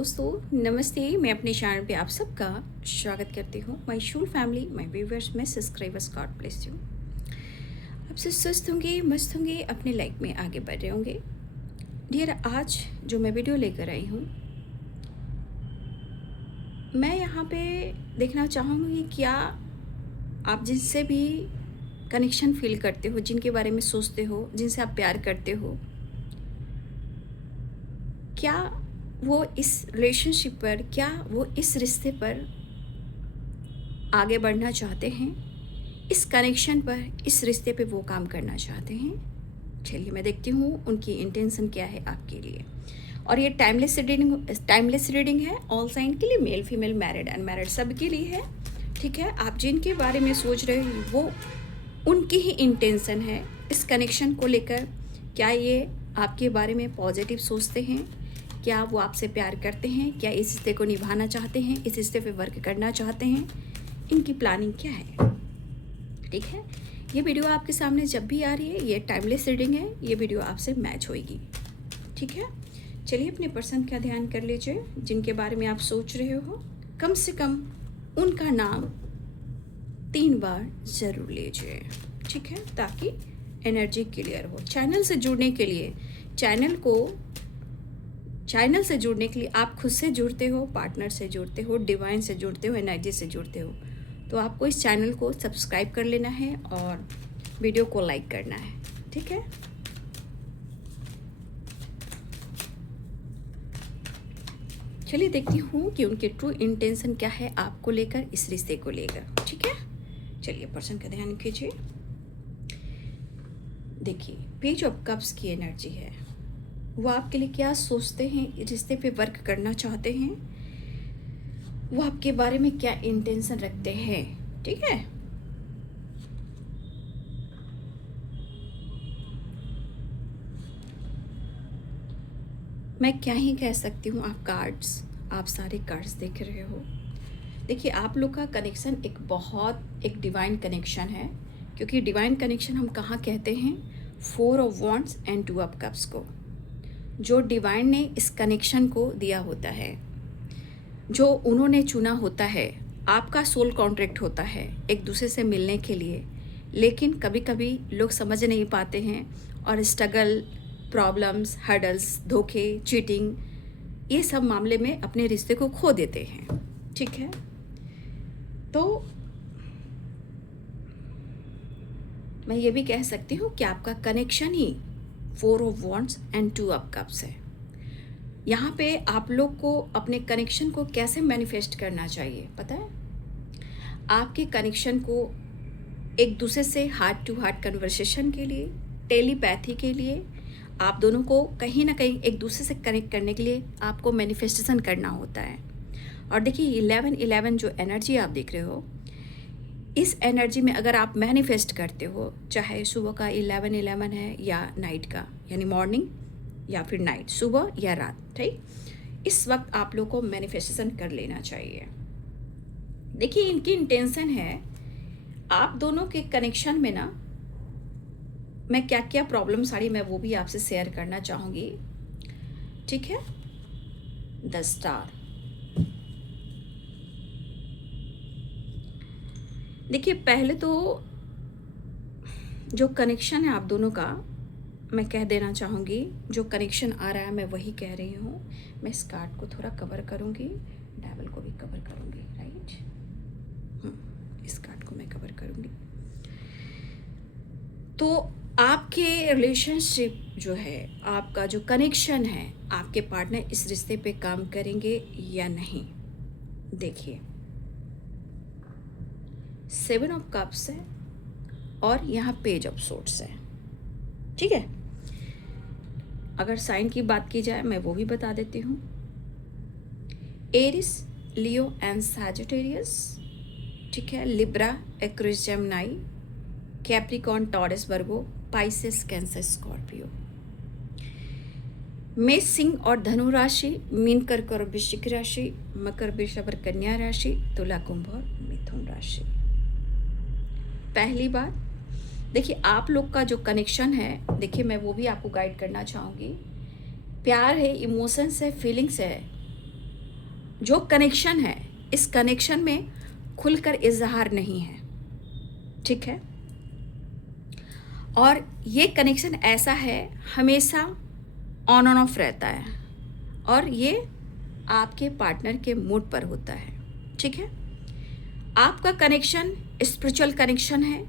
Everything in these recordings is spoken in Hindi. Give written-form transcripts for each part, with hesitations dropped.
दोस्तों, नमस्ते। मैं अपने चैनल पे आप सबका स्वागत करती हूँ। My Shool family, my viewers, my subscribers, God bless you. आप सब स्वस्थ होंगे, मस्त होंगे, अपने लाइफ में आगे बढ़ रहे होंगे। डियर, आज जो मैं वीडियो लेकर आई हूँ, मैं यहाँ पे देखना चाहूँगी क्या आप जिनसे भी कनेक्शन फील करते हो, जिनके बारे में सोचते हो, जिनसे आप प्यार करते हो, क्या वो इस रिलेशनशिप पर, क्या वो इस रिश्ते पर आगे बढ़ना चाहते हैं, इस कनेक्शन पर, इस रिश्ते पे वो काम करना चाहते हैं। चलिए मैं देखती हूँ उनकी इंटेंशन क्या है आपके लिए। और ये टाइमलेस रीडिंग है, ऑल साइन के लिए, मेल फीमेल मैरिड अनमैरिड सब के लिए है। ठीक है, आप जिनके बारे में सोच रहे हो वो उनकी ही इंटेंशन है इस कनेक्शन को लेकर। क्या ये आपके बारे में पॉजिटिव सोचते हैं? क्या वो आपसे प्यार करते हैं? क्या इस रिश्ते को निभाना चाहते हैं? इस रिश्ते पे वर्क करना चाहते हैं? इनकी प्लानिंग क्या है? ठीक है, ये वीडियो आपके सामने जब भी आ रही है, ये टाइमलेस रीडिंग है, ये वीडियो आपसे मैच होएगी। ठीक है, चलिए अपने पर्सन का ध्यान कर लीजिए जिनके बारे में आप सोच रहे हो। कम से कम उनका नाम 3 बार ज़रूर लीजिए। ठीक है, ताकि एनर्जी क्लियर हो। चैनल से जुड़ने के लिए, चैनल से जुड़ने के लिए आप खुद से जुड़ते हो, पार्टनर से जुड़ते हो, डिवाइन से जुड़ते हो, एनर्जी से जुड़ते हो, तो आपको इस चैनल को सब्सक्राइब कर लेना है और वीडियो को लाइक करना है। ठीक है, चलिए देखती हूँ कि उनके ट्रू इंटेंशन क्या है आपको लेकर, इस रिश्ते को लेकर। ठीक है, चलिए पर्सन का ध्यान कीजिए। देखिए, पेज ऑफ कप्स की एनर्जी है। वो आपके लिए क्या सोचते हैं, रिश्ते पे वर्क करना चाहते हैं, वो आपके बारे में क्या इंटेंशन रखते हैं। ठीक है, मैं क्या ही कह सकती हूँ। आप सारे कार्ड्स देख रहे हो। देखिए, आप लोग का कनेक्शन एक डिवाइन कनेक्शन है, क्योंकि डिवाइन कनेक्शन हम कहाँ कहते हैं? 4 of wands and 2 of cups को, जो डिवाइन ने इस कनेक्शन को दिया होता है, जो उन्होंने चुना होता है। आपका सोल कॉन्ट्रैक्ट होता है एक दूसरे से मिलने के लिए, लेकिन कभी कभी लोग समझ नहीं पाते हैं और स्ट्रगल, प्रॉब्लम्स, हर्डल्स, धोखे, चीटिंग, ये सब मामले में अपने रिश्ते को खो देते हैं। ठीक है, तो मैं ये भी कह सकती हूँ कि आपका connection he 4 of wands and 2 of cups है। यहाँ पे आप लोग को अपने कनेक्शन को कैसे मैनिफेस्ट करना चाहिए पता है? आपके कनेक्शन को एक दूसरे से हार्ट टू हार्ट कन्वर्सेशन के लिए, टेलीपैथी के लिए, आप दोनों को कहीं ना कहीं एक दूसरे से कनेक्ट करने के लिए आपको मैनिफेस्टेशन करना होता है। और देखिए, 11-11 जो एनर्जी आप देख रहे हो, इस एनर्जी में अगर आप मैनिफेस्ट करते हो, चाहे सुबह का 11-11 है या नाइट का, यानी मॉर्निंग या फिर नाइट, सुबह या रात, ठीक, इस वक्त आप लोग को मैनिफेस्टेशन कर लेना चाहिए। देखिए, इनकी इंटेंशन है आप दोनों के कनेक्शन में ना, मैं क्या क्या प्रॉब्लम्स आ रही मैं वो भी आपसे शेयर करना चाहूँगी। ठीक है, 10 स्टार। देखिए, पहले तो जो कनेक्शन है आप दोनों का, मैं कह देना चाहूँगी, जो कनेक्शन आ रहा है मैं वही कह रही हूँ। मैं इस कार्ड को थोड़ा कवर करूँगी, डेविल को भी कवर करूँगी, राइट। इस कार्ड को मैं कवर करूँगी। तो आपके रिलेशनशिप जो है, आपका जो कनेक्शन है, आपके पार्टनर इस रिश्ते पे काम करेंगे या नहीं। देखिए, 7 ऑफ कप्स है और यहाँ पेज ऑफ सोर्ड्स है। ठीक है, अगर साइन की बात की जाए मैं वो भी बता देती हूँ। Aries, Leo and Sagittarius. ठीक है, Libra, Aquarius, Gemini, Capricorn, Taurus, Virgo, Pisces, Cancer, Scorpio. मेष, सिंह और धनु राशि, मीन, कर्क और वृश्चिक राशि, मकर, वृषभ और कन्या राशि, तुला, कुंभ और मिथुन राशि। पहली बात, देखिए, आप लोग का जो कनेक्शन है, देखिए मैं वो भी आपको गाइड करना चाहूँगी। प्यार है, इमोशंस है, फीलिंग्स है, जो कनेक्शन है, इस कनेक्शन में खुलकर इजहार नहीं है, ठीक है। और ये कनेक्शन ऐसा है, हमेशा ऑन ऑन ऑफ रहता है, और ये आपके पार्टनर के मूड पर होता है, ठीक है। आपका कनेक्शन स्पिरिचुअल कनेक्शन है,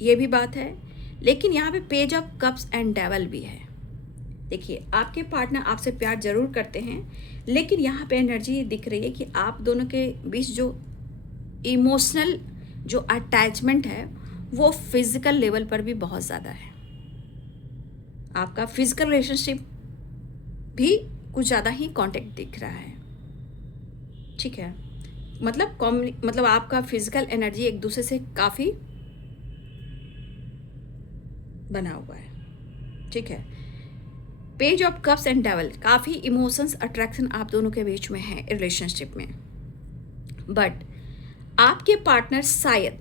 ये भी बात है, लेकिन यहाँ पे page of cups and devil भी है। देखिए, आपके पार्टनर आपसे प्यार जरूर करते हैं, लेकिन यहाँ पे एनर्जी दिख रही है कि आप दोनों के बीच जो इमोशनल जो अटैचमेंट है वो फिजिकल लेवल पर भी बहुत ज़्यादा है। आपका फिजिकल रिलेशनशिप भी कुछ ज़्यादा ही कांटेक्ट दिख रहा है, ठीक है। मतलब आपका फिजिकल एनर्जी एक दूसरे से काफ़ी बना हुआ है, ठीक है। Page of cups and devil, काफ़ी इमोशंस अट्रैक्शन आप दोनों के बीच में है रिलेशनशिप में, बट आपके पार्टनर शायद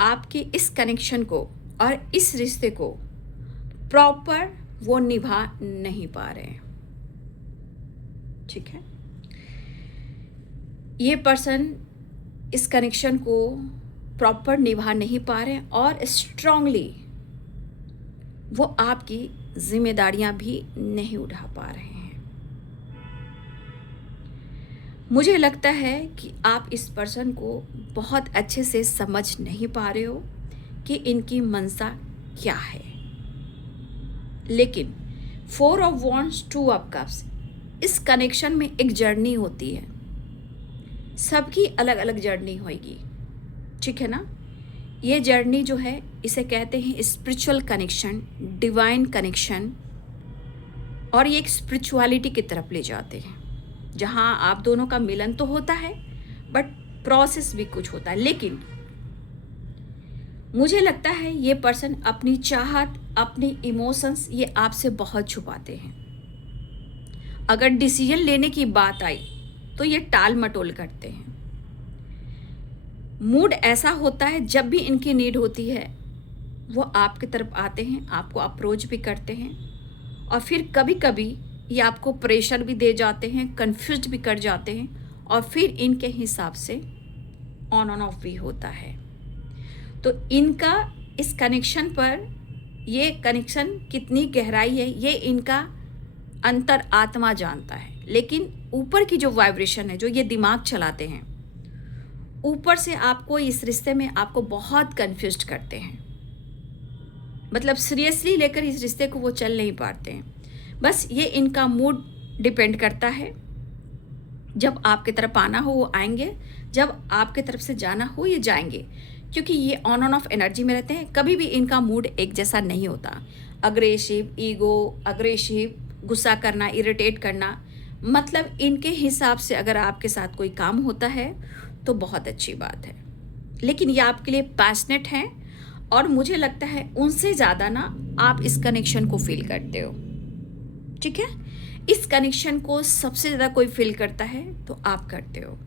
आपके इस कनेक्शन को और इस रिश्ते को प्रॉपर वो निभा नहीं पा रहे हैं, ठीक है। ये पर्सन इस कनेक्शन को प्रॉपर निभा नहीं पा रहे हैं, और स्ट्रांगली वो आपकी जिम्मेदारियां भी नहीं उठा पा रहे हैं। मुझे लगता है कि आप इस पर्सन को बहुत अच्छे से समझ नहीं पा रहे हो कि इनकी मंशा क्या है। लेकिन 4 ऑफ वॉन्ड्स 2 ऑफ कप्स, इस कनेक्शन में एक जर्नी होती है, सबकी अलग अलग जर्नी होगी, ठीक है ना। ये जर्नी जो है इसे कहते हैं स्पिरिचुअल कनेक्शन, डिवाइन कनेक्शन, और ये एक स्पिरिचुअलिटी की तरफ ले जाते हैं, जहाँ आप दोनों का मिलन तो होता है बट प्रोसेस भी कुछ होता है। लेकिन मुझे लगता है ये पर्सन अपनी चाहत, अपने इमोशंस ये आपसे बहुत छुपाते हैं। अगर डिसीजन लेने की बात आई तो ये टाल मटोल करते हैं। मूड ऐसा होता है, जब भी इनकी नीड होती है वो आपकी तरफ आते हैं, आपको अप्रोच भी करते हैं, और फिर कभी कभी ये आपको प्रेशर भी दे जाते हैं, कंफ्यूज भी कर जाते हैं, और फिर इनके हिसाब से ऑन ऑन ऑफ भी होता है। तो इनका इस कनेक्शन पर, ये कनेक्शन कितनी गहराई है ये इनका अंतर आत्मा जानता है। लेकिन ऊपर की जो वाइब्रेशन है, जो ये दिमाग चलाते हैं, ऊपर से आपको इस रिश्ते में आपको बहुत कंफ्यूज करते हैं। मतलब सीरियसली लेकर इस रिश्ते को वो चल नहीं पाते हैं। बस ये इनका मूड डिपेंड करता है, जब आपकी तरफ आना हो वो आएंगे, जब आपकी तरफ से जाना हो ये जाएंगे, क्योंकि ये ऑन ऑन ऑफ एनर्जी में रहते हैं। कभी भी इनका मूड एक जैसा नहीं होता। अग्रेसिव, अग्रेसिव, गुस्सा करना, इरिटेट करना, मतलब इनके हिसाब से अगर आपके साथ कोई काम होता है तो बहुत अच्छी बात है। लेकिन ये आपके लिए पैशनेट हैं, और मुझे लगता है उनसे ज़्यादा ना आप इस कनेक्शन को फील करते हो, ठीक है। इस कनेक्शन को सबसे ज़्यादा कोई फील करता है तो आप करते हो।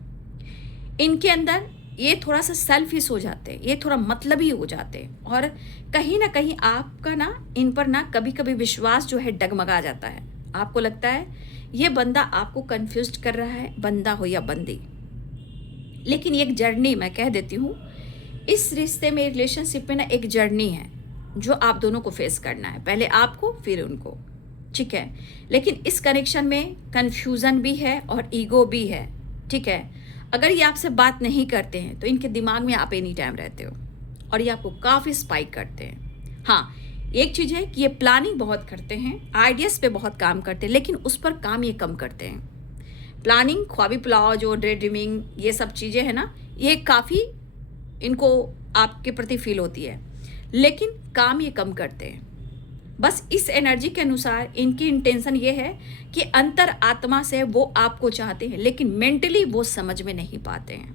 इनके अंदर ये थोड़ा सा सेल्फिश हो जाते हैं, ये थोड़ा मतलबी हो जाते हैं, और कहीं ना कहीं आपका ना इन पर ना कभी कभी विश्वास जो है डगमगा जाता है। आपको लगता है ये बंदा आपको कंफ्यूज कर रहा है, बंदा हो या बंदी। लेकिन ये एक जर्नी, मैं कह देती हूँ, इस रिश्ते में, रिलेशनशिप में ना एक जर्नी है जो आप दोनों को फेस करना है, पहले आपको फिर उनको, ठीक है। लेकिन इस कनेक्शन में कन्फ्यूज़न भी है और ईगो भी है, ठीक है। अगर ये आपसे बात नहीं करते हैं तो इनके दिमाग में आप एनी टाइम रहते हो, और ये आपको काफ़ी स्पाइक करते हैं। हाँ, एक चीज़ है कि ये प्लानिंग बहुत करते हैं, आइडियाज़ पे बहुत काम करते हैं, लेकिन उस पर काम ये कम करते हैं। प्लानिंग, ख्वाबी पुलाव, जो डे ड्रीमिंग, ये सब चीज़ें हैं ना, ये काफ़ी इनको आपके प्रति फील होती है, लेकिन काम ये कम करते हैं। बस इस एनर्जी के अनुसार इनकी इंटेंशन ये है कि अंतर आत्मा से वो आपको चाहते हैं, लेकिन मेंटली वो समझ में नहीं पाते हैं।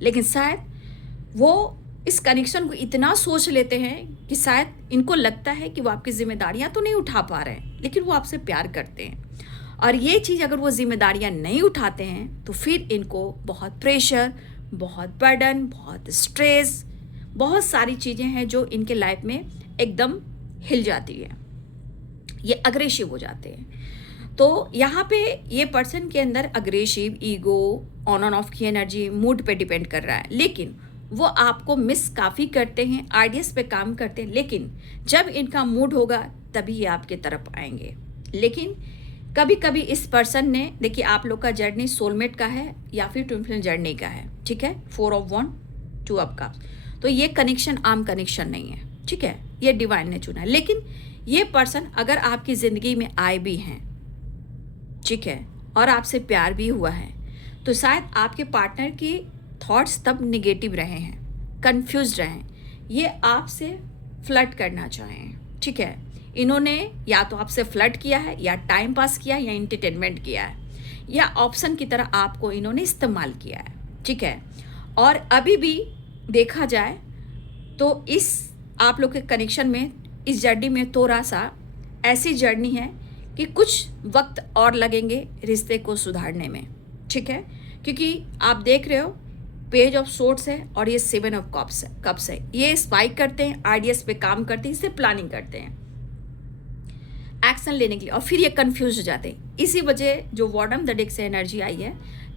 लेकिन शायद वो इस कनेक्शन को इतना सोच लेते हैं कि शायद इनको लगता है कि वो आपकी जिम्मेदारियां तो नहीं उठा पा रहे हैं, लेकिन वो आपसे प्यार करते हैं। और ये चीज़ अगर वो जिम्मेदारियां नहीं उठाते हैं तो फिर इनको बहुत प्रेशर, बहुत बर्डन, बहुत स्ट्रेस, बहुत सारी चीज़ें हैं जो इनके लाइफ में एकदम हिल जाती है। ये अग्रेसिव हो जाते हैं। तो यहाँ पे ये पर्सन के अंदर aggressive, ego, on end of की एनर्जी, मूड पे डिपेंड कर रहा है, लेकिन वो आपको मिस काफ़ी करते हैं, आइडियाज़ पे काम करते हैं, लेकिन जब इनका मूड होगा तभी ये आपके तरफ आएंगे। लेकिन कभी कभी इस पर्सन ने, देखिए आप लोग का जर्नी सोलमेट का है या फिर ट्विन फ्लेम जर्नी का है, ठीक है, 4 ऑफ वन 2 ऑफ कप्स, तो ये कनेक्शन आम कनेक्शन नहीं है, ठीक है, ये डिवाइन ने चुना है। लेकिन ये पर्सन अगर आपकी ज़िंदगी में आए भी हैं, ठीक है, और आपसे प्यार भी हुआ है, तो शायद आपके पार्टनर के थॉट्स तब निगेटिव रहे हैं, कंफ्यूज रहे हैं, ये आपसे फ्लर्ट करना चाहें, ठीक है, इन्होंने या तो आपसे फ्लर्ट किया है, या टाइम पास किया है, या एंटरटेनमेंट किया है, या ऑप्शन की तरह आपको इन्होंने इस्तेमाल किया है, ठीक है। और अभी भी देखा जाए तो इस आप लोग के कनेक्शन में, इस जर्नी में थोड़ा सा ऐसी जर्नी है कि कुछ वक्त और लगेंगे रिश्ते को सुधारने में, ठीक है, क्योंकि आप देख रहे हो पेज ऑफ सोर्ड्स है और ये 7 ऑफ कप्स है, ये स्पाइक करते हैं, आइडियाज़ पे काम करते हैं, इससे प्लानिंग करते हैं एक्शन लेने के लिए, और फिर ये कंफ्यूज हो जाते हैं। इसी वजह जो बॉटम द डेक से एनर्जी आई है,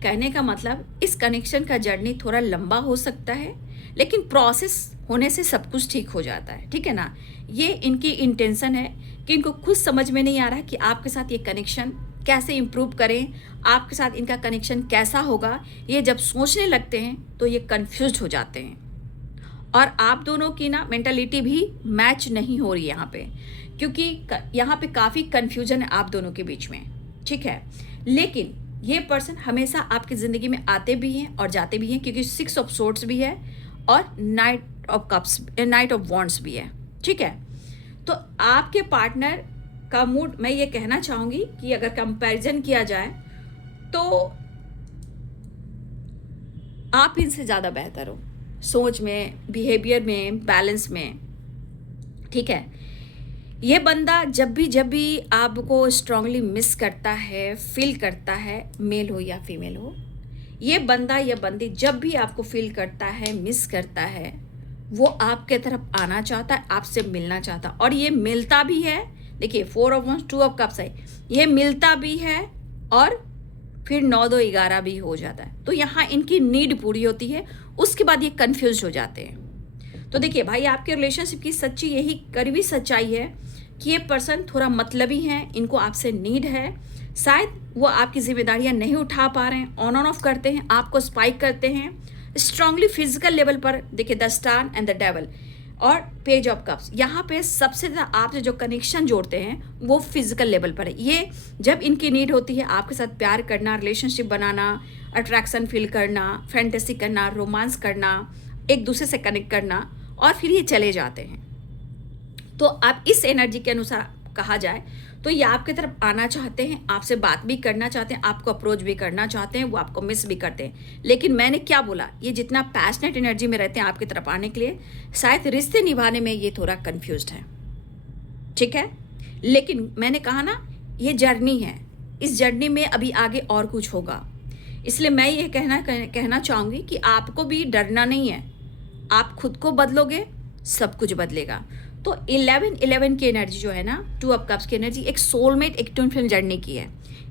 कहने का मतलब इस कनेक्शन का जर्नी थोड़ा लंबा हो सकता है, लेकिन प्रोसेस होने से सब कुछ ठीक हो जाता है, ठीक है ना। ये इनकी इंटेंशन है कि इनको खुद समझ में नहीं आ रहा है कि आपके साथ ये कनेक्शन कैसे इम्प्रूव करें, आपके साथ इनका कनेक्शन कैसा होगा। ये जब सोचने लगते हैं तो ये कंफ्यूज हो जाते हैं, और आप दोनों की ना मेंटालिटी भी मैच नहीं हो रही है यहाँ पे, क्योंकि यहाँ पे काफ़ी कन्फ्यूजन है आप दोनों के बीच में, ठीक है। लेकिन ये पर्सन हमेशा आपकी ज़िंदगी में आते भी हैं और जाते भी हैं, क्योंकि 6 ऑफ सोर्ड्स भी है और नाइट ऑफ वॉन्ड्स भी है, ठीक है। तो आपके पार्टनर का मूड, मैं ये कहना चाहूँगी कि अगर कंपैरिजन किया जाए तो आप इनसे ज़्यादा बेहतर हो सोच में, बिहेवियर में, बैलेंस में, ठीक है। ये बंदा जब भी आपको स्ट्रांगली मिस करता है, फील करता है, मेल हो या फीमेल हो, ये बंदा या बंदी जब भी आपको फील करता है, मिस करता है, वो आपके तरफ आना चाहता है, आपसे मिलना चाहता है, और ये मिलता भी है। देखिए 4 ऑफ वंस 2 ऑफ कप्स है, ये मिलता भी है और फिर 9 2 11 भी हो जाता है। तो यहाँ इनकी नीड पूरी होती है, उसके बाद ये कंफ्यूज हो जाते हैं। तो देखिए भाई, आपके रिलेशनशिप की सच्ची यही कड़वी सच्चाई है कि ये पर्सन थोड़ा मतलबी है, इनको आपसे नीड है, शायद वो आपकी जिम्मेदारियां नहीं उठा पा रहे हैं, ऑन ऑफ करते हैं, आपको स्पाइक करते हैं स्ट्रांगली फिजिकल लेवल पर। देखिए the star and the devil और पेज ऑफ कप्स, यहाँ पे सबसे ज़्यादा आपसे जो कनेक्शन जोड़ते हैं वो फिजिकल लेवल पर है। ये जब इनकी नीड होती है आपके साथ प्यार करना, रिलेशनशिप बनाना, अट्रैक्शन फील करना, फैंटेसी करना, रोमांस करना, एक दूसरे से कनेक्ट करना, और फिर ये चले जाते हैं। तो आप इस एनर्जी के अनुसार कहा जाए तो ये आपकी तरफ आना चाहते हैं, आपसे बात भी करना चाहते हैं, आपको अप्रोच भी करना चाहते हैं, वो आपको मिस भी करते हैं। लेकिन मैंने क्या बोला, ये जितना पैशनेट एनर्जी में रहते हैं आपकी तरफ आने के लिए, शायद रिश्ते निभाने में ये थोड़ा कंफ्यूज्ड है, ठीक है। लेकिन मैंने कहा ना, ये जर्नी है, इस जर्नी में अभी आगे और कुछ होगा, इसलिए मैं ये कहना चाहूँगी कि आपको भी डरना नहीं है। आप खुद को बदलोगे, सब कुछ बदलेगा। तो 11 की एनर्जी जो है ना, 2 ऑफ कप्स की एनर्जी, एक सोलमेट, एक ट्विन फ्लेम जर्नी की है।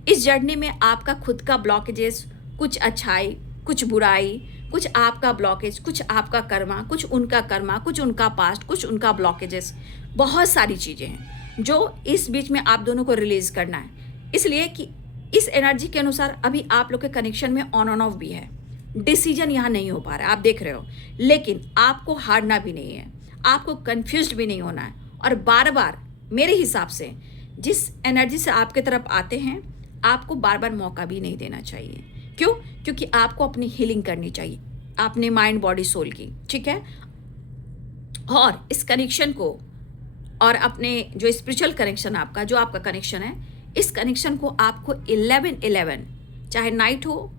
इस जर्नी में आपका खुद का ब्लॉकेजेस, कुछ अच्छाई, कुछ बुराई, कुछ आपका ब्लॉकेज, कुछ आपका कर्मा, कुछ उनका कर्मा, कुछ उनका पास्ट, कुछ उनका ब्लॉकेजेस, बहुत सारी चीज़ें हैं जो इस बीच में आप दोनों को रिलीज करना है। इसलिए कि इस एनर्जी के अनुसार अभी आप लोग के कनेक्शन में ऑन ऑफ भी है, डिसीजन यहाँ नहीं हो पा रहा है, आप देख रहे हो। लेकिन आपको हारना भी नहीं है, आपको कंफ्यूज्ड भी नहीं होना है, और बार बार मेरे हिसाब से जिस एनर्जी से आपके तरफ आते हैं आपको बार बार मौका भी नहीं देना चाहिए। क्यों? क्योंकि आपको अपनी हीलिंग करनी चाहिए, अपने माइंड बॉडी सोल की, ठीक है। और इस कनेक्शन को, और अपने जो स्पिरिचुअल कनेक्शन आपका, जो आपका कनेक्शन है, इस कनेक्शन को आपको 11 चाहे नाइट हो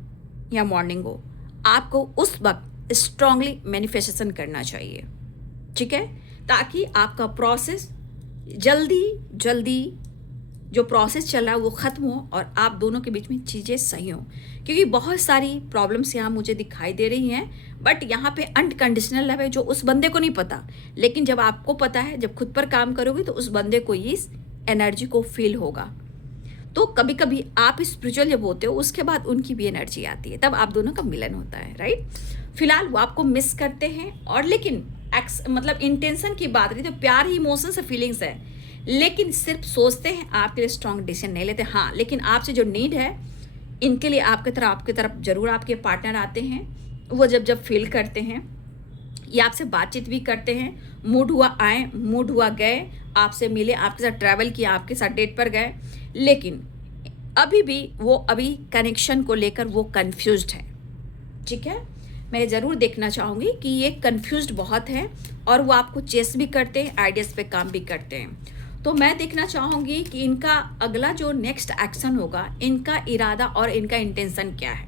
या मॉर्निंग हो, आपको उस वक्त स्ट्रांगली मैनिफेस्टेशन करना चाहिए, ठीक है, ताकि आपका प्रोसेस जल्दी जो प्रोसेस चल रहा है वो ख़त्म हो और आप दोनों के बीच में चीज़ें सही हों। क्योंकि बहुत सारी प्रॉब्लम्स यहाँ मुझे दिखाई दे रही हैं, बट यहाँ पे अनकंडीशनल लव है जो उस बंदे को नहीं पता, लेकिन जब आपको पता है, जब खुद पर काम करोगे तो उस बंदे को इस एनर्जी को फील होगा। तो कभी कभी आप स्पिरिचुअल जब होते हो उसके बाद उनकी भी एनर्जी आती है, तब आप दोनों का मिलन होता है, राइट। फिलहाल वो आपको मिस करते हैं, और लेकिन मतलब इंटेंशन की बात रही तो प्यार ही इमोशंस है, फीलिंग्स है, लेकिन सिर्फ सोचते हैं, आपके लिए स्ट्रॉन्ग डिसीजन नहीं लेते। हाँ, लेकिन आपसे जो नीड है इनके लिए आपकी तरफ जरूर आपके पार्टनर आते हैं। वो जब जब फील करते हैं, ये आपसे बातचीत भी करते हैं, मूड हुआ आए, मूड हुआ गए, आपसे मिले, आपके साथ ट्रैवल किया, आपके साथ डेट पर गए, लेकिन अभी भी वो अभी कनेक्शन को लेकर वो कंफ्यूज्ड है, ठीक है। मैं ज़रूर देखना चाहूँगी कि ये कंफ्यूज्ड बहुत है, और वो आपको चेस भी करते हैं, आइडियाज़ पे काम भी करते हैं। तो मैं देखना चाहूँगी कि इनका अगला जो नेक्स्ट एक्शन होगा, इनका इरादा और इनका इंटेंशन क्या है,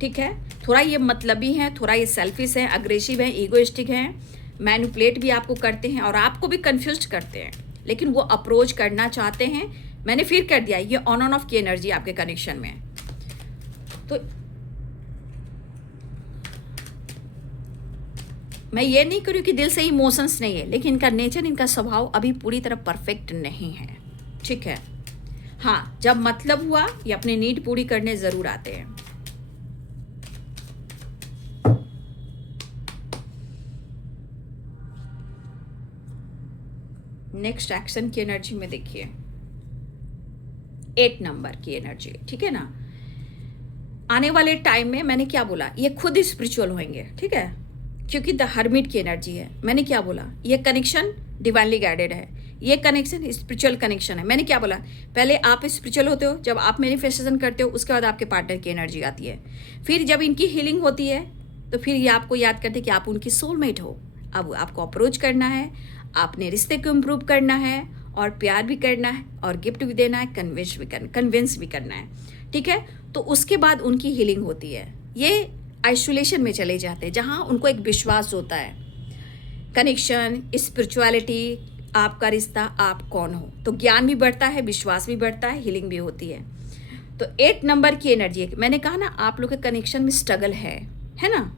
ठीक है। थोड़ा ये मतलबी हैं, थोड़ा ये सेल्फिश हैं, अग्रेसिव हैं, ईगोइस्टिक हैं, मैनिपुलेट भी आपको करते हैं और आपको भी कंफ्यूज करते हैं, लेकिन वो अप्रोच करना चाहते हैं। मैंने फिर कर दिया, ये ऑन ऑन ऑफ की एनर्जी आपके कनेक्शन में है। तो मैं ये नहीं करूँ कि दिल से इमोशंस नहीं है, लेकिन इनका नेचर, इनका स्वभाव अभी पूरी तरह परफेक्ट नहीं है, ठीक है। हाँ, जब मतलब हुआ ये अपनी नीड पूरी करने ज़रूर आते हैं। नेक्स्ट एक्शन की एनर्जी में देखिए 8 नंबर की एनर्जी, ठीक है ना। आने वाले टाइम में मैंने क्या बोला, ये खुद स्पिरिचुअल होंगे, ठीक है, क्योंकि द हर्मिट की एनर्जी है। मैंने क्या बोला, ये कनेक्शन डिवाइनली गाइडेड है, ये कनेक्शन स्पिरिचुअल कनेक्शन है। मैंने क्या बोला, पहले आप स्पिरिचुअल होते हो, जब आप मैनिफेस्टेशन करते हो उसके बाद आपके पार्टनर की एनर्जी आती है, फिर जब इनकी हीलिंग होती है तो फिर ये आपको याद करते हैं कि आप उनकी सोलमेट हो। अब आपको अप्रोच करना है, आपने रिश्ते को इम्प्रूव करना है, और प्यार भी करना है, और गिफ्ट भी देना है, कन्विंस भी करना है, ठीक है। तो उसके बाद उनकी हीलिंग होती है, ये आइसोलेशन में चले जाते हैं, जहाँ उनको एक विश्वास होता है, कनेक्शन, स्पिरिचुअलिटी, आपका रिश्ता, आप कौन हो, तो ज्ञान भी बढ़ता है, विश्वास भी बढ़ता है, हीलिंग भी होती है। तो 8 नंबर की एनर्जी है। मैंने कहा ना, आप लोग के कनेक्शन में स्ट्रगल है ना,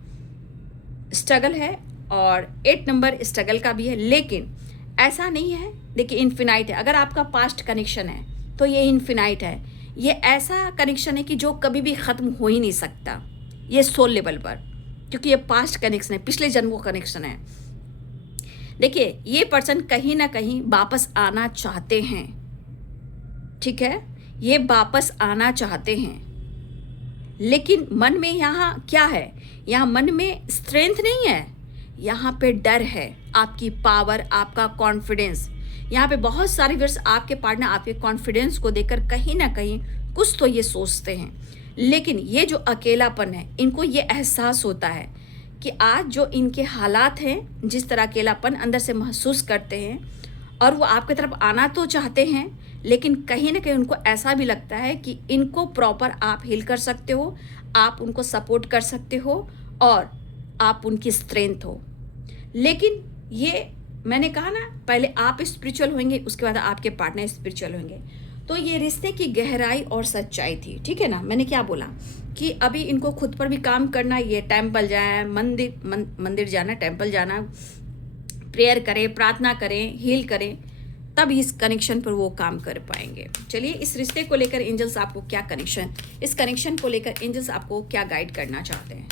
स्ट्रगल है, और 8 नंबर स्ट्रगल का भी है, लेकिन ऐसा नहीं है, देखिए इन्फिनाइट है। अगर आपका पास्ट कनेक्शन है तो ये इन्फिनाइट है, ये ऐसा कनेक्शन है कि जो कभी भी ख़त्म हो ही नहीं सकता, ये सोल लेवल पर, क्योंकि ये पास्ट कनेक्शन है, पिछले जन्मों का कनेक्शन है। देखिए ये पर्सन कहीं ना कहीं वापस आना चाहते हैं, ठीक है, ये वापस आना चाहते हैं, लेकिन मन में यहाँ क्या है, यहाँ मन में स्ट्रेंथ नहीं है, यहाँ पे डर है, आपकी पावर, आपका कॉन्फिडेंस। यहाँ पे बहुत सारे वर्ष आपके पार्टनर आपके कॉन्फिडेंस को देखकर कहीं ना कहीं कुछ तो ये सोचते हैं, लेकिन ये जो अकेलापन है, इनको ये एहसास होता है कि आज जो इनके हालात हैं, जिस तरह अकेलापन अंदर से महसूस करते हैं, और वो आपकी तरफ आना तो चाहते हैं, लेकिन कहीं ना कहीं उनको ऐसा भी लगता है कि इनको प्रॉपर आप हील कर सकते हो, आप उनको सपोर्ट कर सकते हो, और आप उनकी स्ट्रेंथ हो। लेकिन ये मैंने कहा ना, पहले आप स्पिरिचुअल होंगे, उसके बाद आपके पार्टनर स्पिरिचुअल होंगे। तो ये रिश्ते की गहराई और सच्चाई थी, ठीक है ना। मैंने क्या बोला कि अभी इनको खुद पर भी काम करना, ये टेम्पल जाए, मंदिर जाना, टेम्पल जाना, प्रेयर करें, प्रार्थना करें, हील करें, तब इस कनेक्शन पर वो काम कर पाएंगे। चलिए, इस रिश्ते को लेकर एंजल्स आपको क्या इस कनेक्शन को लेकर एंजल्स आपको क्या गाइड करना चाहते हैं।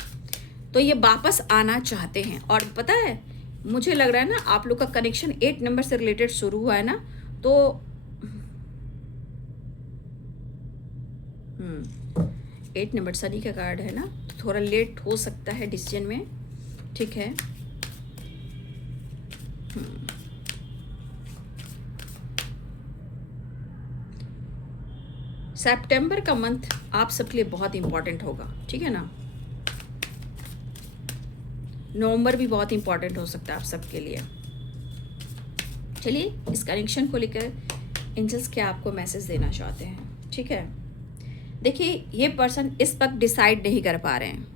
तो ये वापस आना चाहते हैं, और पता है मुझे लग रहा है ना, आप लोग का कनेक्शन 8 नंबर से रिलेटेड शुरू हुआ है ना, तो 8 नंबर शनि का कार्ड है ना, तो थोड़ा लेट हो सकता है डिसीजन में, ठीक है। सितंबर का मंथ आप सबके लिए बहुत इंपॉर्टेंट होगा, ठीक है ना। नवंबर भी बहुत इंपॉर्टेंट हो सकता है आप सबके लिए। चलिए, इस कनेक्शन को लेकर एंजल्स क्या आपको मैसेज देना चाहते हैं, ठीक है। देखिए, ये पर्सन इस वक्त डिसाइड नहीं कर पा रहे हैं,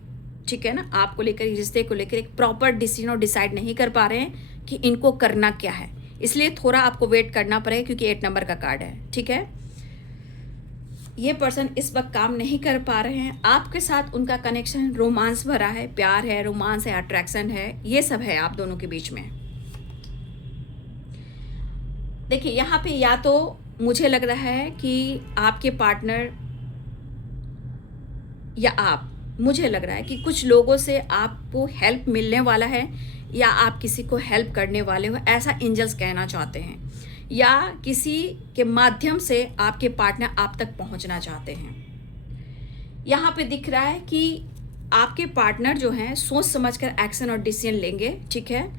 ठीक है ना, आपको लेकर, रिश्ते को लेकर एक प्रॉपर डिसीजन और डिसाइड नहीं कर पा रहे हैं कि इनको करना क्या है, इसलिए थोड़ा आपको वेट करना पड़ेगा, क्योंकि 8 नंबर का कार्ड है, ठीक है। ये पर्सन इस वक्त काम नहीं कर पा रहे हैं, आपके साथ उनका कनेक्शन रोमांस भरा है, प्यार है, रोमांस है, अट्रैक्शन है, ये सब है आप दोनों के बीच में। देखिए यहाँ पे या तो मुझे लग रहा है कि आपके पार्टनर या आप, मुझे लग रहा है कि कुछ लोगों से आपको हेल्प मिलने वाला है या आप किसी को हेल्प करने वाले हो, ऐसा एंजल्स कहना चाहते हैं। या किसी के माध्यम से आपके पार्टनर आप तक पहुंचना चाहते हैं। यहाँ पे दिख रहा है कि आपके पार्टनर जो हैं सोच समझकर एक्शन और डिसीजन लेंगे, ठीक है।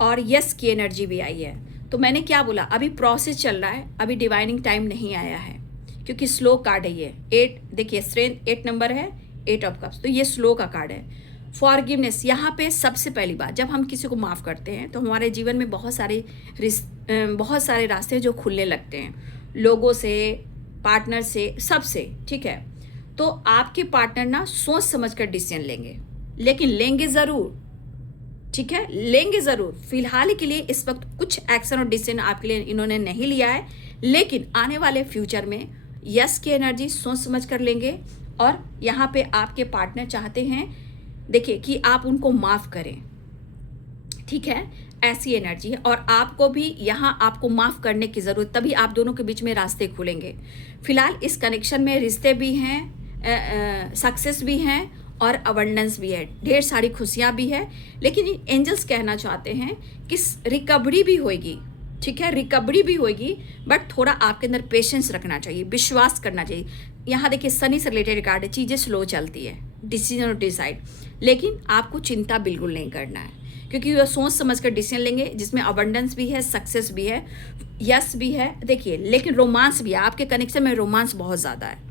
और यस की एनर्जी भी आई है। तो मैंने क्या बोला, अभी प्रोसेस चल रहा है, अभी डिवाइनिंग टाइम नहीं आया है, क्योंकि स्लो कार्ड है ये। 8 देखिए, स्ट्रेंथ 8 नंबर है, 8 ऑफ कप्स, तो ये स्लो का कार्ड है। फॉरगिवनेस, यहाँ पे सबसे पहली बात, जब हम किसी को माफ़ करते हैं तो हमारे जीवन में बहुत सारे रास्ते जो खुलने लगते हैं, लोगों से, पार्टनर से, सबसे, ठीक है। तो आपके पार्टनर ना सोच समझकर डिसीजन लेंगे, लेकिन लेंगे ज़रूर, ठीक है, लेंगे ज़रूर। फिलहाल के लिए इस वक्त कुछ एक्शन और डिसीजन आपके लिए इन्होंने नहीं लिया है, लेकिन आने वाले फ्यूचर में यस की एनर्जी सोच समझ कर लेंगे। और यहाँ पे आपके पार्टनर चाहते हैं, देखिए, कि आप उनको माफ़ करें, ठीक है, ऐसी एनर्जी है। और आपको भी यहाँ आपको माफ़ करने की ज़रूरत, तभी आप दोनों के बीच में रास्ते खुलेंगे। फिलहाल इस कनेक्शन में रिश्ते भी हैं, सक्सेस भी हैं और अबंडेंस भी है, ढेर सारी खुशियाँ भी है। लेकिन एंजल्स कहना चाहते हैं कि रिकवरी भी होगी, ठीक है, रिकवरी भी होगी, बट थोड़ा आपके अंदर पेशेंस रखना चाहिए, विश्वास करना चाहिए। यहाँ देखिए, शनि से रिलेटेड कार्ड है, चीज़ें स्लो चलती है, डिसीजन और डिसाइड, लेकिन आपको चिंता बिल्कुल नहीं करना है, क्योंकि वो सोच समझ कर डिसीजन लेंगे, जिसमें अबंडेंस भी है, सक्सेस भी है, यस भी है। देखिए, लेकिन रोमांस भी है, आपके कनेक्शन में रोमांस बहुत ज़्यादा है।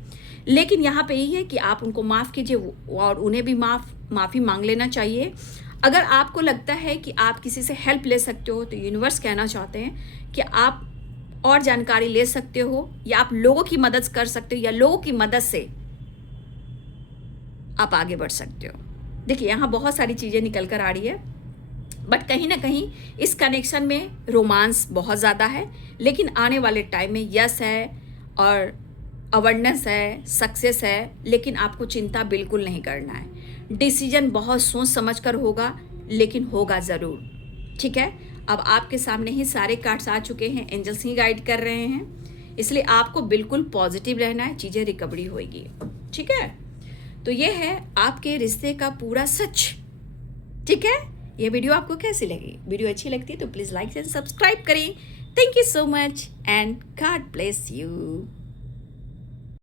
लेकिन यहाँ पे यही है कि आप उनको माफ़ कीजिए और उन्हें भी माफ़ी मांग लेना चाहिए। अगर आपको लगता है कि आप किसी से हेल्प ले सकते हो, तो यूनिवर्स कहना चाहते हैं कि आप और जानकारी ले सकते हो, या आप लोगों की मदद कर सकते हो, या लोगों की मदद से आप आगे बढ़ सकते हो। देखिए, यहाँ बहुत सारी चीज़ें निकल कर आ रही है, बट कहीं ना कहीं इस कनेक्शन में रोमांस बहुत ज़्यादा है, लेकिन आने वाले टाइम में यस है और अवेयरनेस है, सक्सेस है, लेकिन आपको चिंता बिल्कुल नहीं करना है। डिसीजन बहुत सोच समझ कर होगा, लेकिन होगा ज़रूर, ठीक है। अब आपके सामने ही सारे कार्ड्स आ चुके हैं, एंजल्स ही गाइड कर रहे हैं, इसलिए आपको बिल्कुल पॉजिटिव रहना है, चीज़ें रिकवरी होगी, ठीक है। तो ये है आपके रिश्ते का पूरा सच, ठीक है। ये वीडियो आपको कैसी लगी? वीडियो अच्छी लगती है तो प्लीज़ लाइक एंड सब्सक्राइब करें। Thank you so much and God bless you.